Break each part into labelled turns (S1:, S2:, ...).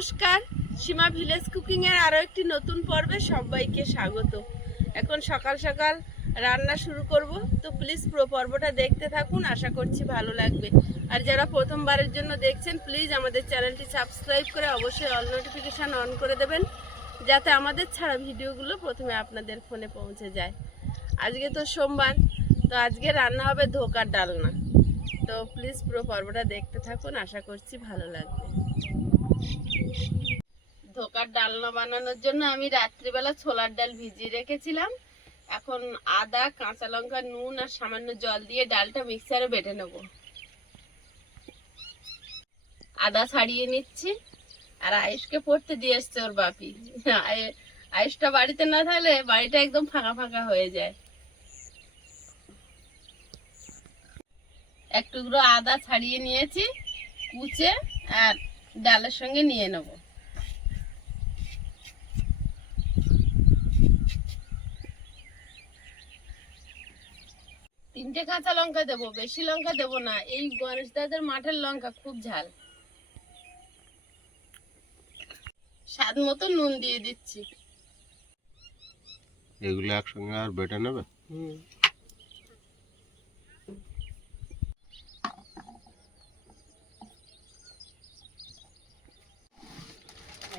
S1: নমস্কার। সীমা village cooking এর আরও একটি নতুন পর্বে সবাইকে স্বাগত। এখন সকাল সকাল রান্না শুরু করব। তো প্লিজ পুরো পর্বটা দেখতে থাকুন, আশা করছি ভালো লাগবে। আর যারা প্রথমবারের জন্য দেখছেন প্লিজ আমাদের চ্যানেলটি সাবস্ক্রাইব করে অবশ্যই অল নোটিফিকেশান অন করে দেবেন, যাতে আমাদের ছাড়া ভিডিওগুলো প্রথমে আপনাদের ফোনে পৌঁছে যায়। আজকে তো সোমবার, তো আজকে রান্না হবে ধোকার ডালনা। তো প্লিজ পুরো পর্বটা দেখতে থাকুন, আশা করছি ভালো লাগবে। ধোকার ডালনা বানানোর জন্য আমি রাত্রিবেলা ছোলার ডাল ভিজিয়ে রেখেছিলাম। এখন আদা, কাঁচা লঙ্কা, নুন আর সামান্য জল দিয়ে ডালটা মিক্সারে বেটে নেব। আদা ছাড়িয়ে নিচ্ছি। আর আয়ুষকে পড়তে দিয়ে এসছে ওর বাপি। আয়- আয়ুষটা বাড়িতে না থাকলে বাড়িটা একদম ফাঁকা ফাঁকা হয়ে যায়। এক টুকরো আদা ছাড়িয়ে নিয়েছি, কুচে আর ডালের সঙ্গে নিয়ে নেব। তিনটে কাঁচা লঙ্কা দেবো বেশি লঙ্কা দেবো না। এই গণেশ দাদের মাঠের লঙ্কা খুব ঝাল। স্বাদ মতো নুন দিয়ে দিচ্ছি।
S2: এগুলো একসঙ্গে আর বেটে নেবে?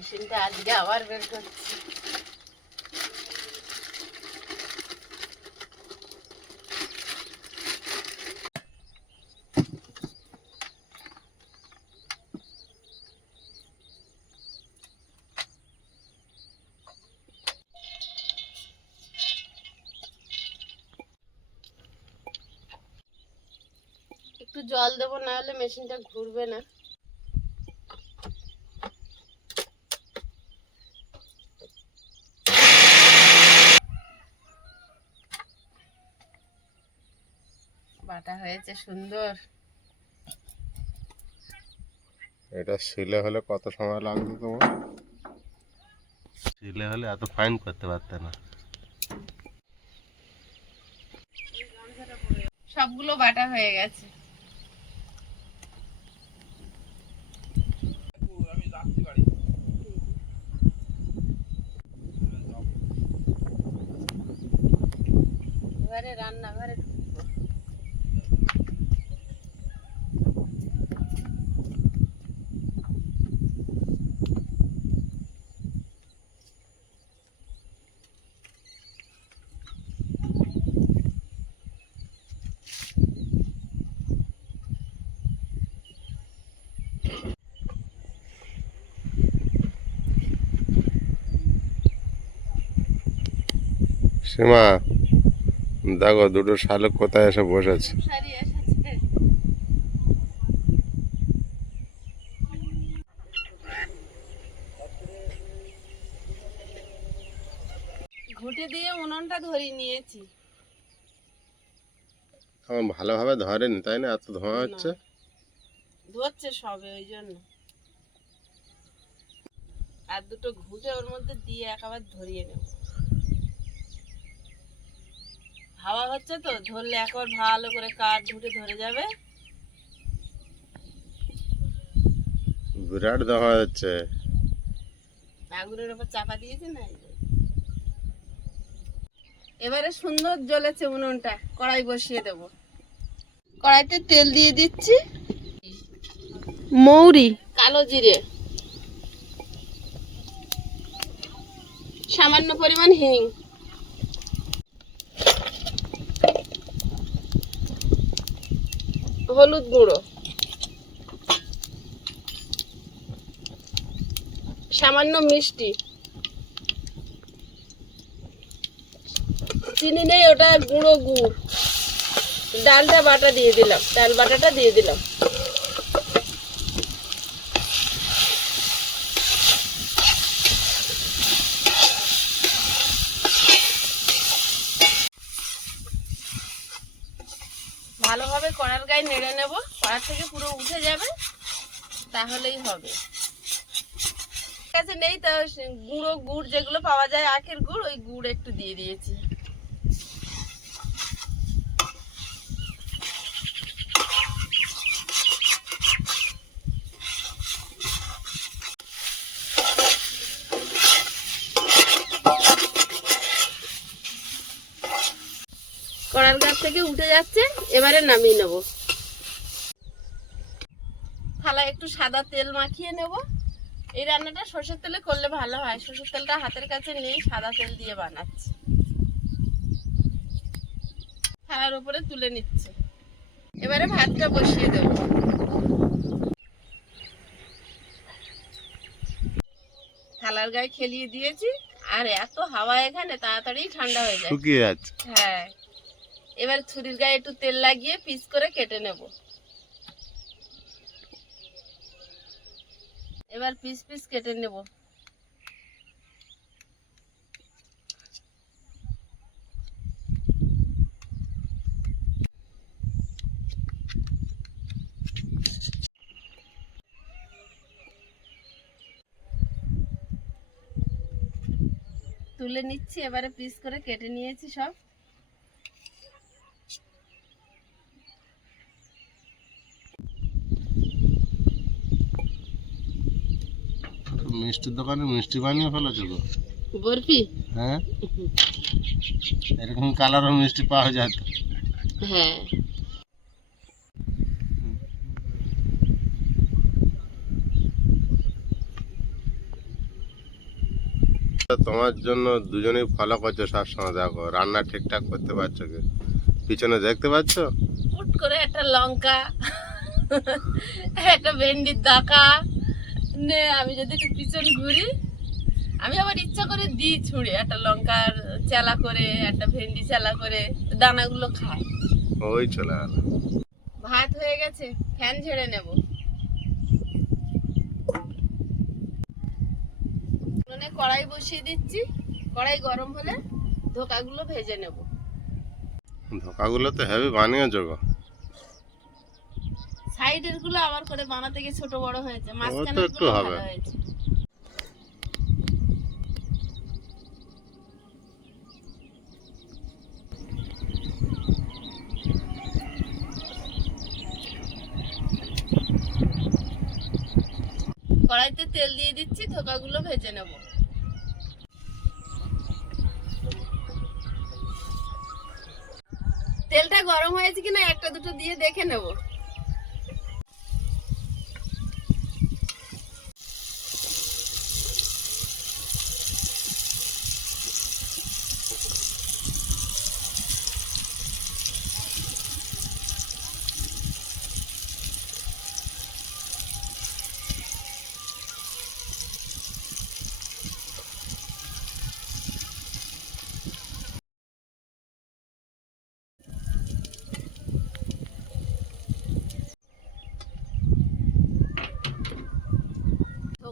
S1: মেশিনটা আজকে আবার বের করছি একটু জল দেবো না হলে মেশিনটা ঘুরবে না। বাটা হয়েছে সুন্দর।
S2: এটা শিলে হলে কত সময় লাগবে তোমার? শিলে হলে এত ফাইন করতে পারতে না।
S1: সবগুলো বাটা হয়ে গেছে। এবারে রান্নাঘরে
S2: সীমা দেখো দুটো শালুক কোথায় এসে বসেছে?
S1: ঘুটে দিয়ে উনুনটা ধরিয়ে নিয়েছি।
S2: এখন ভালোভাবে ধরেনি তাই না? এত ধোঁয়া হচ্ছে?
S1: ধরছে সবে ওই জন্য। আর দুটো ঘুটে ওর মধ্যে দিয়ে একেবারে ধরিয়ে নেব। হাওয়া হচ্ছে তো ধরলে একবার ভালো করে কাঠ ঘুটে ধরে যাবে।
S2: বিরাট ধোঁয়া হচ্ছে।
S1: আগুনের উপর চাপা দিয়েছে না? এবারে সুন্দর জ্বলেছে উনুনটা কড়াই বসিয়ে দেব। কড়াইতে তেল দিয়ে দিচ্ছি। মৌরি। কালো জিরে। সামান্য পরিমাণ হিং। হলুদ গুঁড়ো। সামান্য মিষ্টি। চিনি নেই, ওটা গুঁড়ো গুড়। ডালটা বাটা দিয়ে দিলাম, ডাল বাটাটা দিয়ে দিলাম। তাহলেই হবে। কাছে নেই তো গুঁড়ো, গুড় যেগুলো পাওয়া যায়, আখের গুড়, ওই গুড় একটু দিয়ে দিয়েছি। কড়ার গাছ থেকে উঠে যাচ্ছে, এবারে নামিয়ে নেব। একটু সাদা তেল মাখিয়ে নেব। এই রান্নাটা সর্ষের তেলে করলে ভালো হয়। সর্ষের তেলটা হাতের কাছে নেই সাদা তেল দিয়ে বানাচ্ছি। থালার উপরে তুলে নিচ্ছে। এবারে ভাতটা বসিয়ে দেব। থালার গায়ে খেলিয়ে দিয়েছি আর এত হাওয়া এখানে তাড়াতাড়ি ঠান্ডা হয়ে যায়।
S2: শুকিয়ে যাচ্ছে।
S1: হ্যাঁ। এবার ছুরির গায়ে একটু তেল লাগিয়ে পিস করে কেটে নেব। এবার পিস পিস কেটে নেব। তুলে নিচ্ছি এবারে পিস করে কেটে নিয়েছি সব।
S2: মিষ্টির দোকানে মিষ্টি বানিয়ে ফেলেছো গো?
S1: বরফি?
S2: হ্যাঁ? এরকম কালারও মিষ্টি পাওয়া যায় তো।
S1: হ্যাঁ।
S2: তোমার জন্য দুজনেই ফলো করছ সবসময় দেখো রান্না ঠিকঠাক করতে পারছ কি? পিছনে দেখতে পাচ্ছ?
S1: পুট করে একটা লঙ্কা একটা ভেন্ডির দাকা নে আমি যদি একটু পিছন ঘুরি আমি আবার ইচ্ছা করে দিই ছুঁড়ে একটা লঙ্কার চেলা করে একটা ভেন্ডি চালা করে দানাগুলো খায়
S2: ওই চলে গেল
S1: ভাত হয়ে গেছে ফ্যান ঝেড়ে নেব। কড়াই বসিয়ে দিচ্ছি কড়াই গরম হলে ধোকাগুলো ভেজে নেব।
S2: ধোকাগুলো তো হেভি বানিয়েছো গো।
S1: সাইডেরগুলো আবার করে বানাতে গিয়ে ছোট বড় হয়েছে।
S2: তো
S1: মাঝখানের
S2: একটু হবে।
S1: কড়াইতে তেল দিয়ে দিচ্ছি ধোকাগুলো ভেজে নেব। তেলটা গরম হয়েছে কিনা একটা দুটো দিয়ে দেখে নেব।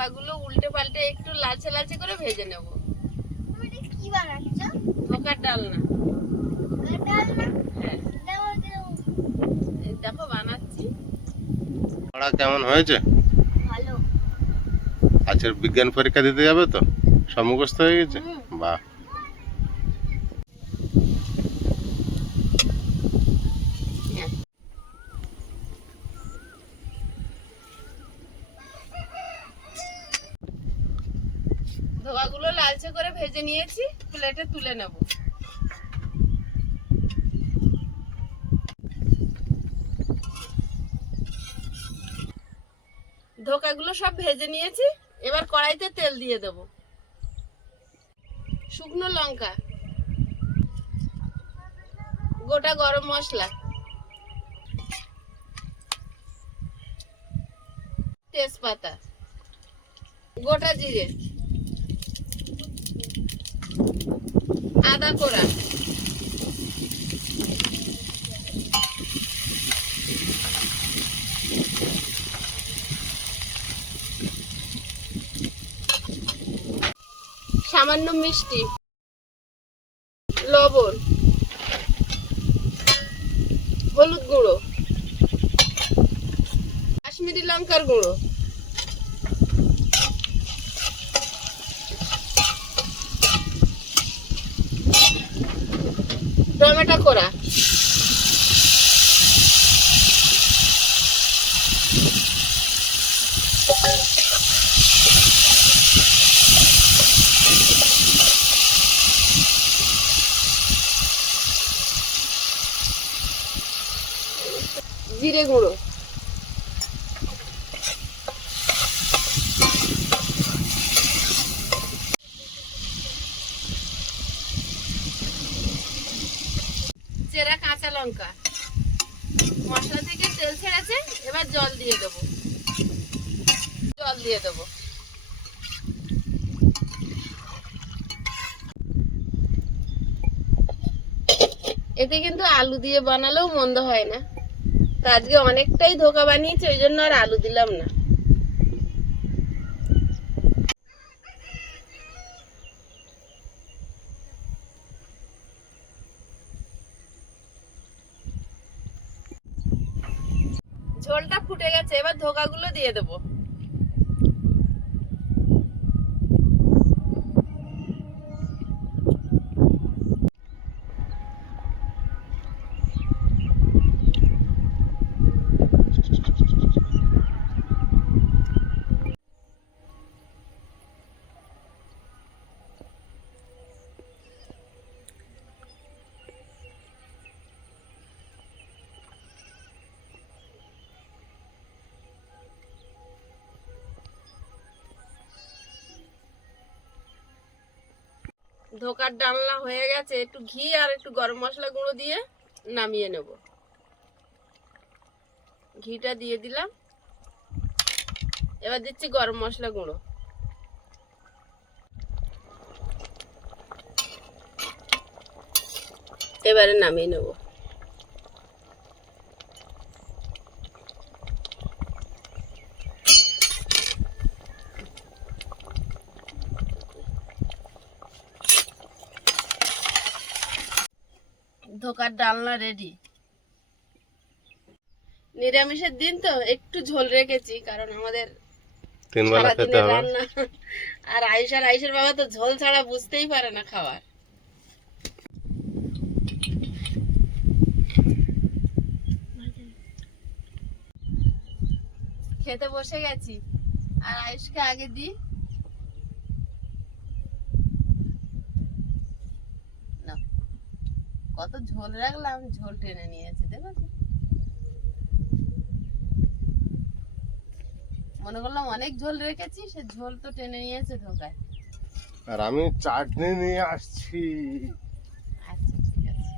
S1: ধোকাগুলো উল্টে পাল্টে একটু লাচে লাচে করে ভেজে নেব।
S3: কি বানাচ্ছ?
S1: ধোকার ডাল না।
S3: ডালনা
S1: হ্যাঁ। দেখো বানাচ্ছি।
S2: পড়া কেমন হয়েছে?
S3: ভালো।
S2: আজকের বিজ্ঞান পরীক্ষা দিতে যাবে তো? সব মুখস্থ হয়ে গেছে? বাহ
S1: হ্যাঁ। ধোকাগুলো লালচে করে ভেজে নিয়েছি, প্লেটে তুলে নেব। ধোকাগুলো সব ভেজে নিয়েছি, এবার কড়াইতে তেল দিয়ে দেব। শুকনো লঙ্কা, গোটা গরম মশলা। তেজপাতা, গোটা জিরে। আদা কোড়া সামান্য মিষ্টি। লবণ। হলুদ গুঁড়ো। কাশ্মীরি লঙ্কার গুঁড়ো। টমেটো কোড়া জিরে গুঁড়ো চেরা কাঁচা লঙ্কা। মশলা থেকে তেল ছেড়েছে, এবার জল দিয়ে দেব। জল দিয়ে দেবো। এতে কিন্তু আলু দিয়ে বানালেও মন্দ হয় না। তো আজকে অনেকটাই ধোকা বানিয়েছে, ওই জন্য আর আলু দিলাম না। ঝোলটা ফুটে গেছে এবার ধোকাগুলো দিয়ে দেবো। ধোকার ডালনা হয়ে গেছে, একটু ঘি আর একটু গরম মশলা গুঁড়ো দিয়ে নামিয়ে নেব। ঘিটা দিয়ে দিলাম। এবার দিচ্ছি গরম মশলা গুঁড়ো। এবারে নামিয়ে নেব। ধোকার ডালনা রেডি নিরামিষের দিন তো একটু ঝোল রেখেছি কারণ আমাদের
S2: তিন বেলা খেতে হবে।
S1: আর আয়ুষার আয়ুষের বাবা তো ঝোল ছাড়া বুঝতেই পারে না খাবার খেতে বসে গেছি। আর আয়ুষকে আগে দি কত ঝোল রাখলাম ঝোল টেনে নিয়েছে দেখো মনে করলাম অনেক ঝোল রেখেছি সে ঝোল তো টেনে নিয়েছে ধোকায়।
S2: আর আমি চাটনি নিয়ে আসছি।
S1: আচ্ছা ঠিক আছে।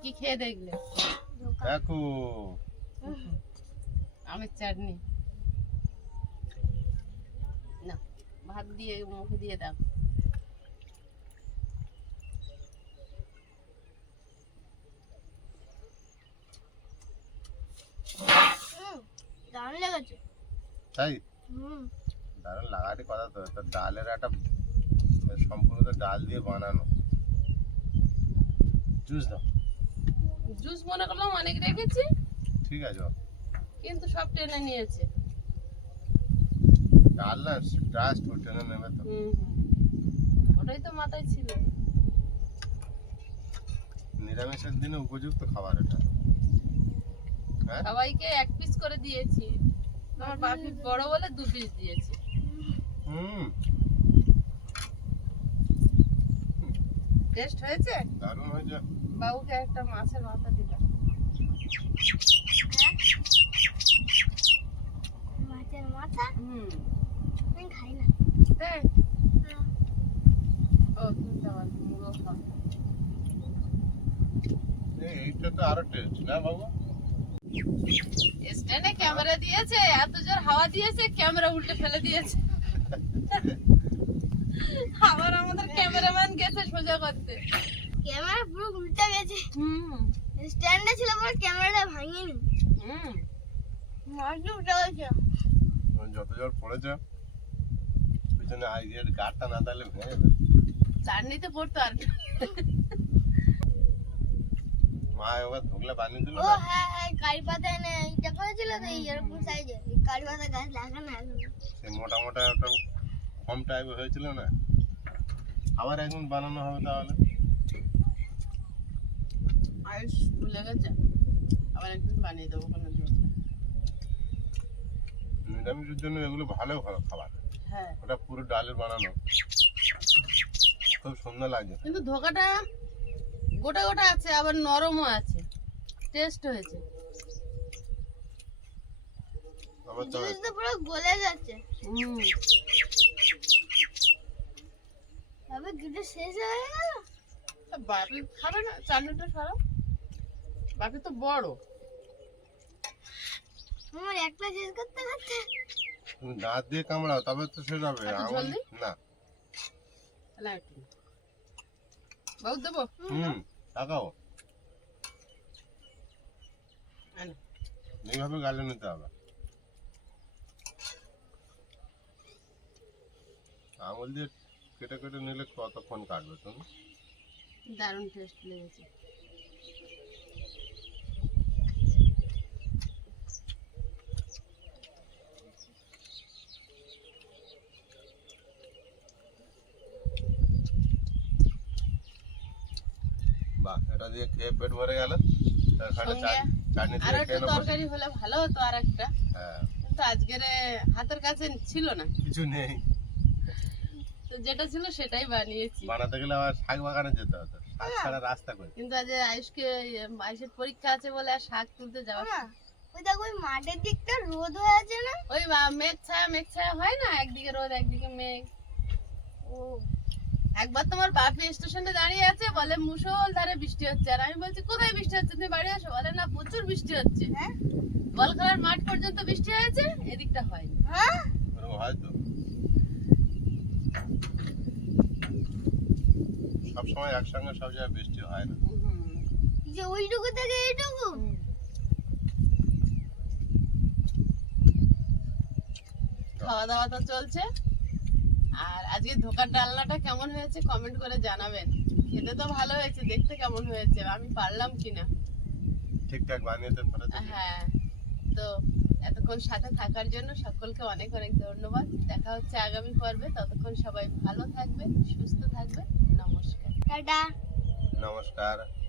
S1: কি খেয়ে দেখলে?
S2: দেখো।
S1: আমের চাটনি। না ভাত দিয়ে মুখে দিয়ে দাও
S3: হুম, দারুণ লেগেছে।
S2: তাই?
S3: হুম।
S2: দারুণ লাগাটি কথা তো তো ডালের একটা সম্পূর্ণ তো ডাল দিয়ে বানানো। জুস দাও।
S1: জুস মনে করলাম অনেক রেখেছি
S2: ঠিক আছে।
S1: কিন্তু সব টেনে নিয়েছে।
S2: ডাল না ট্রাস্ট টেনে নেবে তো।
S1: ওটাই তো মাথায় ছিল।
S2: নিরামিষের দিনে উপযুক্ত খাবার এটা।
S1: সবাইকে এক পিস করে দিয়েছি। আমার বাপি বড় বলে দু পিস দিয়েছি।
S2: হুম।
S1: টেস্ট হয়েছে?
S2: দারুণ হয়েছে।
S1: বাবুকে একটা মাছের মাথা দিলাম।
S3: মাছের মাথা?
S1: হুম।
S3: আমি খাই না।
S1: তাই? ও তুমি তো আবার মুড়ো
S2: এইটা তো আরও টেস্ট না বাবু?
S1: স্ট্যান্ডে ক্যামেরা দিয়েছে এত জোর হাওয়া দিয়েছে ক্যামেরা উল্টে ফেলে দিয়েছে। আবার আমাদের ক্যামেরাম্যান গেছে সোজা করতে।
S3: ক্যামেরা পুরো উল্টে গেছে।
S1: হুম।
S3: স্ট্যান্ডে ছিল পরে ক্যামেরাটা ভাঙিনি।
S1: হুম।
S3: মাছটা উল্টে গেছে।
S2: যত জল পড়েছে পিছনে আইডিয়ার গাড়টা না তাহলে ভেঙে যাবে
S1: চাটনিতে পড়তো আর কি।
S2: মা এবার বানিয়ে দিল
S3: ও হ্যাঁ হ্যাঁ কারি পাতা এনে এটা করেছিল তো এরকম সাইজে কারি পাতা গাছ লাগানো এখন
S2: সে মোটা মোটা একটা কম হয়েছিল না? আবার একদিন বানানো হবে তাহলে।
S1: আয়ুষ ভুলে গেছে? আবার একদিন বানিয়ে দেবো কোনো
S2: নিরামিষের জন্য এগুলো ভালো ভালো খাবার।
S1: হ্যাঁ।
S2: ওটা পুরো ডালের বানানো। খুব সুন্দর লাগে।
S1: কিন্তু ধোকাটা গোটা গোটা আছে আবার নরমও আছে। টেস্ট হয়েছে।
S3: পুরো গলে যাচ্ছে।
S1: হুম।
S3: তবে দুটো শেষ হয়ে গেল?
S1: বাপি খাবে না? চাটনিটা সারা বাপি তো বড়।
S3: আমার একটা শেষ করতে করতে।
S2: তুমি দাঁত দিয়ে কামড়াও তবে তো শেষ হবে? না।
S1: তাহলে বাবু দেবো?
S2: হুম। তাকাও। এইভাবে গালে নিতে হবে। আঙুল দিয়ে কেটে কেটে নিলে কতক্ষণ কাটবে তুমি?
S1: দারুণ টেস্ট লেগেছে।
S2: বাহ দিয়ে খেয়ে পেট ভরে গেল। চাটনি
S1: আর
S2: দিয়ে
S1: একটু
S2: খেয়ে নেব
S1: তরকারি হলে ভালো হতো আর একটা
S2: হ্যাঁ।
S1: কিন্তু আজকের হাতের কাছে ছিল না।
S2: কিছু নেই।
S1: তো যেটা ছিল সেটাই বানিয়েছি।
S2: বানাতে গেলে আবার শাক বাগানে যেতে হতো শাক ছাড়া রাস্তা কই?
S1: কিন্তু আজ আয়ুষকে আয়ুষের পরীক্ষা আছে বলে আর শাক তুলতে যাওয়া
S3: না ওই দেখো ওই মাঠের দিকটা রোদ হয়ে আছে না?
S1: ওই মেঘ ছায়া মেঘ ছায়া হয় না? একদিকে রোদ একদিকে মেঘ।
S3: ও।
S1: একবার তোমার বাপি স্টেশনে দাঁড়িয়ে আছে বলে মুসল ধারে বৃষ্টি হচ্ছে। আর আমি বলছি কোথায় বৃষ্টি হচ্ছে? তুমি বাড়ি আসো। বলে না প্রচুর বৃষ্টি হচ্ছে।
S3: হ্যাঁ?
S1: বল খেলার মাঠ পর্যন্ত বৃষ্টি হয়েছে এদিকটা হয়?
S3: হ্যাঁ
S2: এরকম হয়তো সব সময় একসঙ্গে সব জায়গায় বৃষ্টি হয় না।
S3: যে ওইটুকু থেকে এইটুকু?
S1: খাওয়া দাওয়া তো চলছে। আর আজকে ধোকার ডালনাটা কেমন হয়েছে কমেন্ট করে জানাবেন। খেতে তো ভালো হয়েছে দেখতে কেমন হয়েছে আমি পারলাম কিনা?
S2: ঠিকঠাক বানিয়ে তো ফেলেছে
S1: হ্যাঁ তো এতক্ষণ সাথে থাকার জন্য সকলকে অনেক অনেক ধন্যবাদ। দেখা হচ্ছে আগামী পর্বে ততক্ষণ সবাই ভালো থাকবে সুস্থ থাকবে নমস্কার।
S3: টাটা।
S2: নমস্কার।